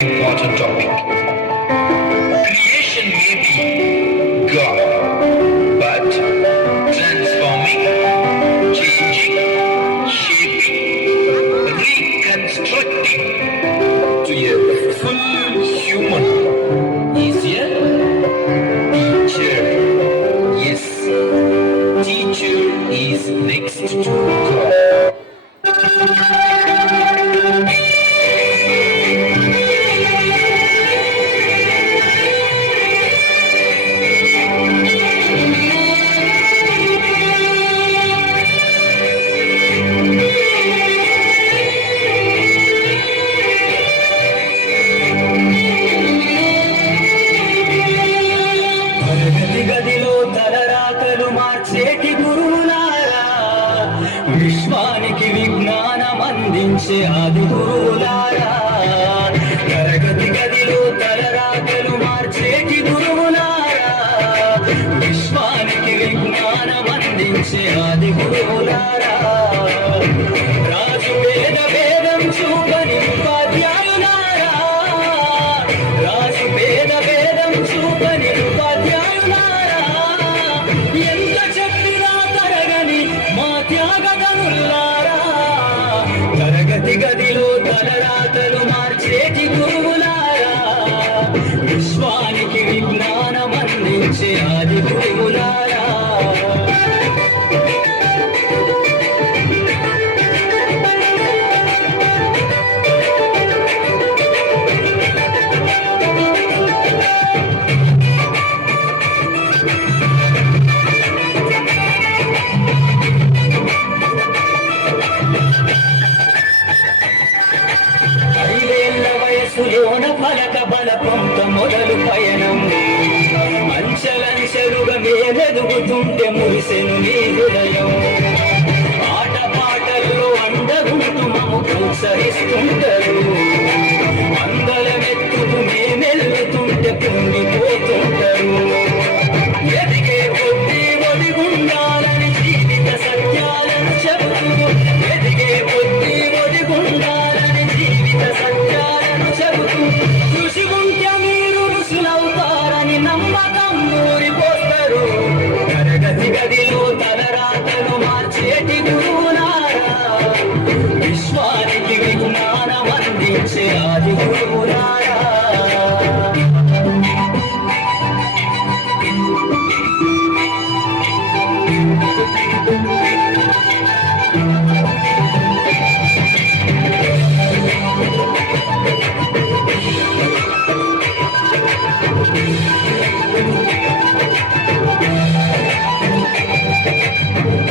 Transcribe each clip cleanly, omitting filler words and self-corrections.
important topic. Creation may be God, but transforming, changing, shaping, reconstructing to a full human is a teacher. Yes, teacher is next to God. గదిలో తలరాతలు మార్చేటి గురువులారా, విశ్వానికి విజ్ఞానం అందించే ఆది గురువులారా. తరగతి గదిలో తలరాతలు మార్చేటి గురువులారా, విశ్వానికి విజ్ఞానం అందించే ఆది గురువులారా. రాజు వేద వేదం చూపని ఉపాధ్యాయులారా, రాజు వేద వేదం చూపని ఉపాధ్యాయులారా, ఎంత చెప్పినా తరగని మా త్యాగదనులారా. తరగతి గదిలో తలరాతలు మార్చేటి గురువులారా, విశ్వానికి విజ్ఞానం అందించే ఆది గురువులారా. వయసులోన పలక బలపంత మొదలు పయనం, అంచెలంచెలుగా మేమెదుగుతుంటే మురిసెను నీ హృదయం. ఆట పాటల్లో అందగుంటూ మము ప్రోత్సహిస్తుంటారు, అందలమెత్తుకు మేమెల్లుతుంటే పొంగిపోతుంటారు. ఎదిగే కొద్దీ ఒదిగుండాలని జీవిత సత్యాలను చెబుతూ, ఎదిగే కొద్దీ ఒదిగుండాలని జీవిత సత్యాలను చెబుతూ, ఋషిగుంటే మీరు ఋషులవుతారని నమ్మకం ఊరిపోస్తారు. తరగతి గదిలో తలరాతలు మార్చేటి గురువులారా, విశ్వానికి విజ్ఞానం అందించే ఆది గురువులారా.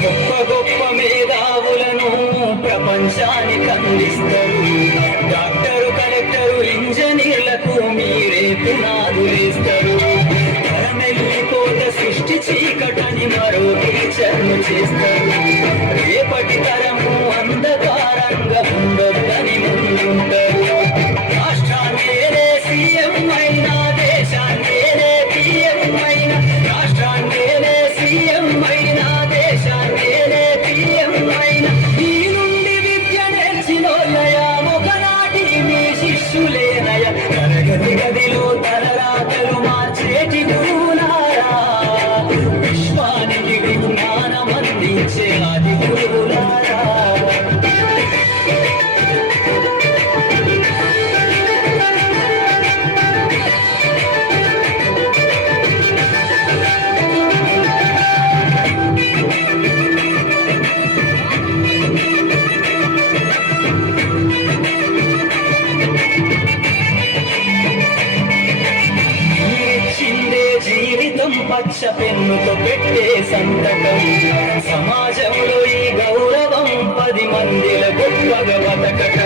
గొప్ప గొప్ప మేధావులను ప్రపంచానికి అందిస్తారు. డాక్టరు, కలెక్టరు, ఇంజనీర్లకు మీరే పునాదులేస్తారు. తరమెల్లిపోత సృష్టి చీకటని మరో టీచర్ను చేస్తారు. రేపటి తరము అంధకారంగా ఉండొద్దని ముందుంటారు. రాష్ట్రాన్నేనే సీఎం అయినా, దేశాన్నేనే పిఎం అయినా, రాష్ట్రాన్నేనే సీఎం అయినా, దేశాన్నేనే పిఎం అయినా, ఈ నుండి విద్య నేర్చినోళ్ళయా ఒకనాటి మీ శిష్యులేనయ. తరగతి గదిలో తలరాతలు మార్చేటి గురువులారా, విశ్వానికి విజ్ఞానం అందించే ఆది గురువులారా. మీరిచ్చిందే జీవితం పచ్చ పెన్నుతో పెట్టే సంతకం. సమాజంలో ఈ గౌరవం 10 మందిల గొప్పగా బతకటం.